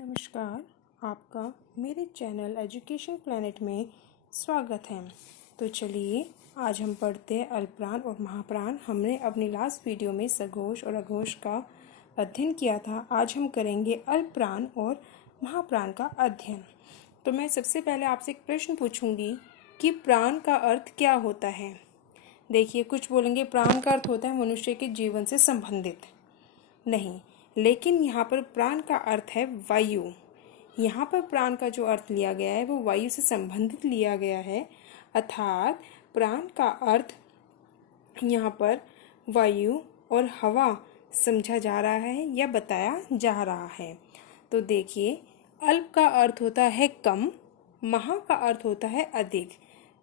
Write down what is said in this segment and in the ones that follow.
नमस्कार, आपका मेरे चैनल एजुकेशन प्लैनेट में स्वागत है। तो चलिए आज हम पढ़ते हैं अल्पप्राण और महाप्राण। हमने अपनी लास्ट वीडियो में सघोष और अघोष का अध्ययन किया था। आज हम करेंगे अल्पप्राण और महाप्राण का अध्ययन। तो मैं सबसे पहले आपसे एक प्रश्न पूछूंगी कि प्राण का अर्थ क्या होता है। देखिए, कुछ बोलेंगे प्राण का अर्थ होता है मनुष्य के जीवन से संबंधित। नहीं, लेकिन यहाँ पर प्राण का अर्थ है वायु। यहाँ पर प्राण का जो अर्थ लिया गया है वो वायु से संबंधित लिया गया है, अर्थात प्राण का अर्थ यहाँ पर वायु और हवा समझा जा रहा है या बताया जा रहा है। तो देखिए, अल्प का अर्थ होता है कम, महा का अर्थ होता है अधिक।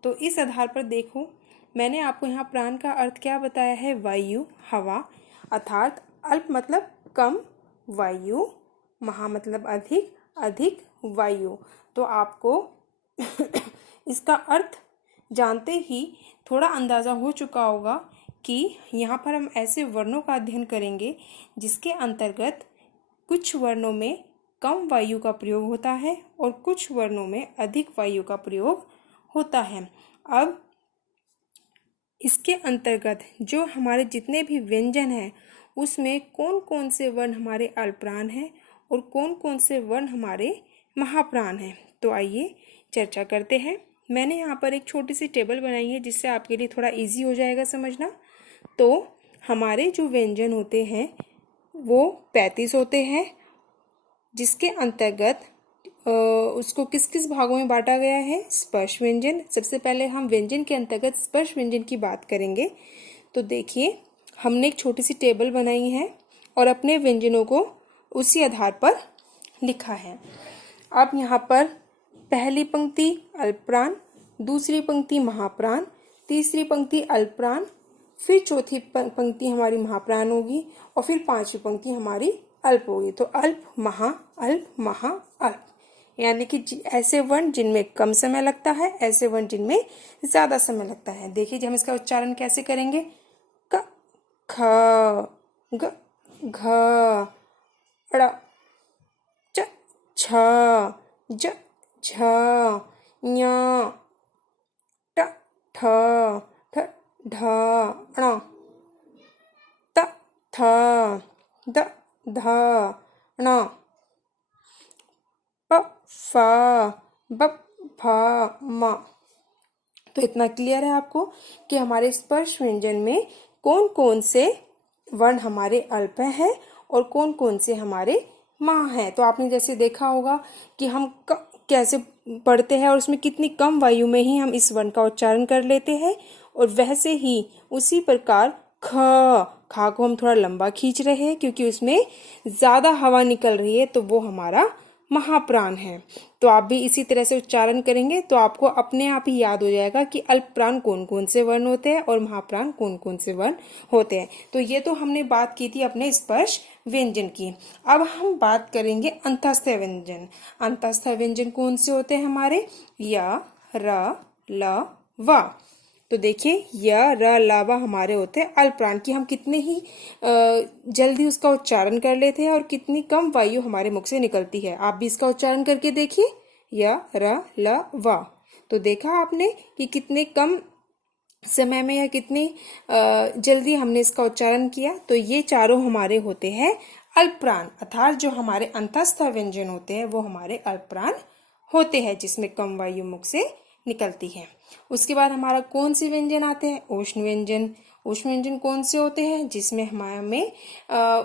तो इस आधार पर देखो, मैंने आपको यहाँ प्राण का अर्थ क्या बताया है, वायु, हवा, अर्थात अल्प मतलब कम वायु, महा मतलब अधिक, अधिक वायु। तो आपको इसका अर्थ जानते ही थोड़ा अंदाज़ा हो चुका होगा कि यहाँ पर हम ऐसे वर्णों का अध्ययन करेंगे जिसके अंतर्गत कुछ वर्णों में कम वायु का प्रयोग होता है और कुछ वर्णों में अधिक वायु का प्रयोग होता है। अब इसके अंतर्गत जो हमारे जितने भी व्यंजन हैं उसमें कौन कौन से वर्ण हमारे अल्पप्राण हैं और कौन कौन से वर्ण हमारे महाप्राण हैं, तो आइए चर्चा करते हैं। मैंने यहाँ पर एक छोटी सी टेबल बनाई है जिससे आपके लिए थोड़ा इजी हो जाएगा समझना। तो हमारे जो व्यंजन होते हैं वो 35 होते हैं, जिसके अंतर्गत उसको किस किस भागों में बांटा गया है। स्पर्श व्यंजन, सबसे पहले हम व्यंजन के अंतर्गत स्पर्श व्यंजन की बात करेंगे। तो देखिए, हमने एक छोटी सी टेबल बनाई है और अपने व्यंजनों को उसी आधार पर लिखा है। अब यहाँ पर पहली पंक्ति अल्पप्राण, दूसरी पंक्ति महाप्राण, तीसरी पंक्ति अल्पप्राण, फिर चौथी पंक्ति हमारी महाप्राण होगी और फिर पांचवी पंक्ति हमारी अल्प होगी। तो अल्प, महा, अल्प, महा, अल्प, यानी कि ऐसे वर्ण जिनमें कम समय लगता है, ऐसे वर्ण जिनमें ज्यादा समय लगता है। देखिए, हम इसका उच्चारण कैसे करेंगे। क, ख, ग, घ, ड़, च, छ, ज, झ, ञ, ट, ठ, ठ, ढ, ण, त, थ, द, ध, ण, प, फ, ब, भ, म। तो इतना क्लियर है आपको कि हमारे स्पर्श व्यंजन में कौन कौन से वर्ण हमारे अल्प हैं और कौन कौन से हमारे महा हैं। तो आपने जैसे देखा होगा कि हम कैसे पढ़ते हैं और उसमें कितनी कम वायु में ही हम इस वर्ण का उच्चारण कर लेते हैं, और वैसे ही उसी प्रकार खा को हम थोड़ा लंबा खींच रहे हैं क्योंकि उसमें ज्यादा हवा निकल रही है, तो वो हमारा महाप्राण है। तो आप भी इसी तरह से उच्चारण करेंगे तो आपको अपने आप ही याद हो जाएगा कि अल्पप्राण कौन कौन से वर्ण होते हैं और महाप्राण कौन कौन से वर्ण होते हैं। तो ये तो हमने बात की थी अपने स्पर्श व्यंजन की। अब हम बात करेंगे अंतःस्थ व्यंजन। अंतःस्थ व्यंजन कौन से होते हैं हमारे, य, र, ल, व। तो देखिए, य, र, ल, व हमारे होते हैं अल्पप्राण की। हम कितने ही जल्दी उसका उच्चारण कर लेते हैं और कितनी कम वायु हमारे मुख से निकलती है। आप भी इसका उच्चारण करके देखिए, य, र, ल, व। तो देखा आपने कि कितने कम समय में या कितनी जल्दी हमने इसका उच्चारण किया। तो ये चारों हमारे होते हैं अल्पप्राण, अर्थात जो हमारे अंतःस्थ व्यंजन होते हैं वो हमारे अल्पप्राण होते हैं, जिसमें कम वायु मुख से निकलती है। उसके बाद हमारा कौन से व्यंजन आते हैं, उष्ण व्यंजन। उष्ण व्यंजन कौन से होते हैं, जिसमें हमें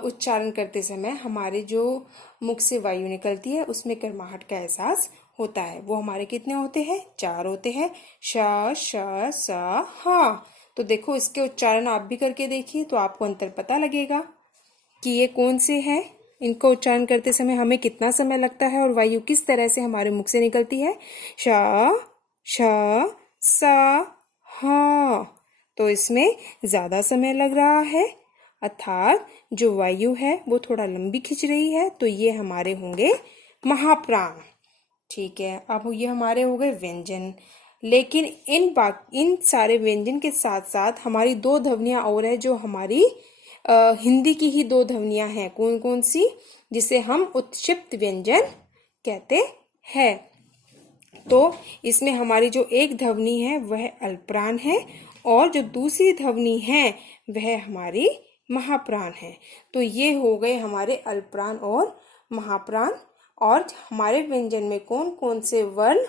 उच्चारण करते समय हमारे जो मुख से वायु निकलती है उसमें गर्माहट का एहसास होता है। वो हमारे कितने होते हैं, 4 होते हैं, श, श, स, ह। तो देखो, इसके उच्चारण आप भी करके देखिए तो आपको अंतर पता लगेगा कि ये कौन से हैं। इनको उच्चारण करते समय हमें कितना समय लगता है और वायु किस तरह से हमारे मुख से निकलती है। श, श, स, ह। तो इसमें ज्यादा समय लग रहा है, अर्थात जो वायु है वो थोड़ा लंबी खिंच रही है, तो ये हमारे होंगे महाप्राण। ठीक है, अब ये हमारे हो गए व्यंजन। लेकिन इन सारे व्यंजन के साथ साथ हमारी 2 ध्वनियां और है जो हमारी हिंदी की ही 2 ध्वनियां हैं। कौन कौन सी, जिसे हम उत्क्षिप्त व्यंजन कहते हैं। तो इसमें हमारी जो एक ध्वनि है वह अल्पप्राण है और जो दूसरी ध्वनि है वह हमारी महाप्राण है। तो ये हो गए हमारे अल्पप्राण और महाप्राण। और हमारे व्यंजन में कौन कौन से वर्ण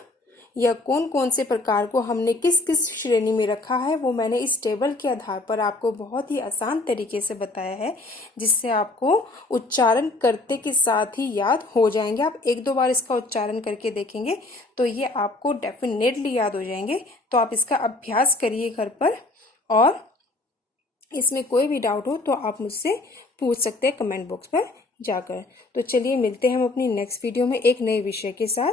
या कौन कौन से प्रकार को हमने किस किस श्रेणी में रखा है वो मैंने इस टेबल के आधार पर आपको बहुत ही आसान तरीके से बताया है, जिससे आपको उच्चारण करते के साथ ही याद हो जाएंगे। आप एक दो बार इसका उच्चारण करके देखेंगे तो ये आपको डेफिनेटली याद हो जाएंगे। तो आप इसका अभ्यास करिए घर पर, और इसमें कोई भी डाउट हो तो आप मुझसे पूछ सकते हैं कमेंट बॉक्स पर जाकर। तो चलिए मिलते हैं हम अपनी नेक्स्ट वीडियो में एक नए विषय के साथ।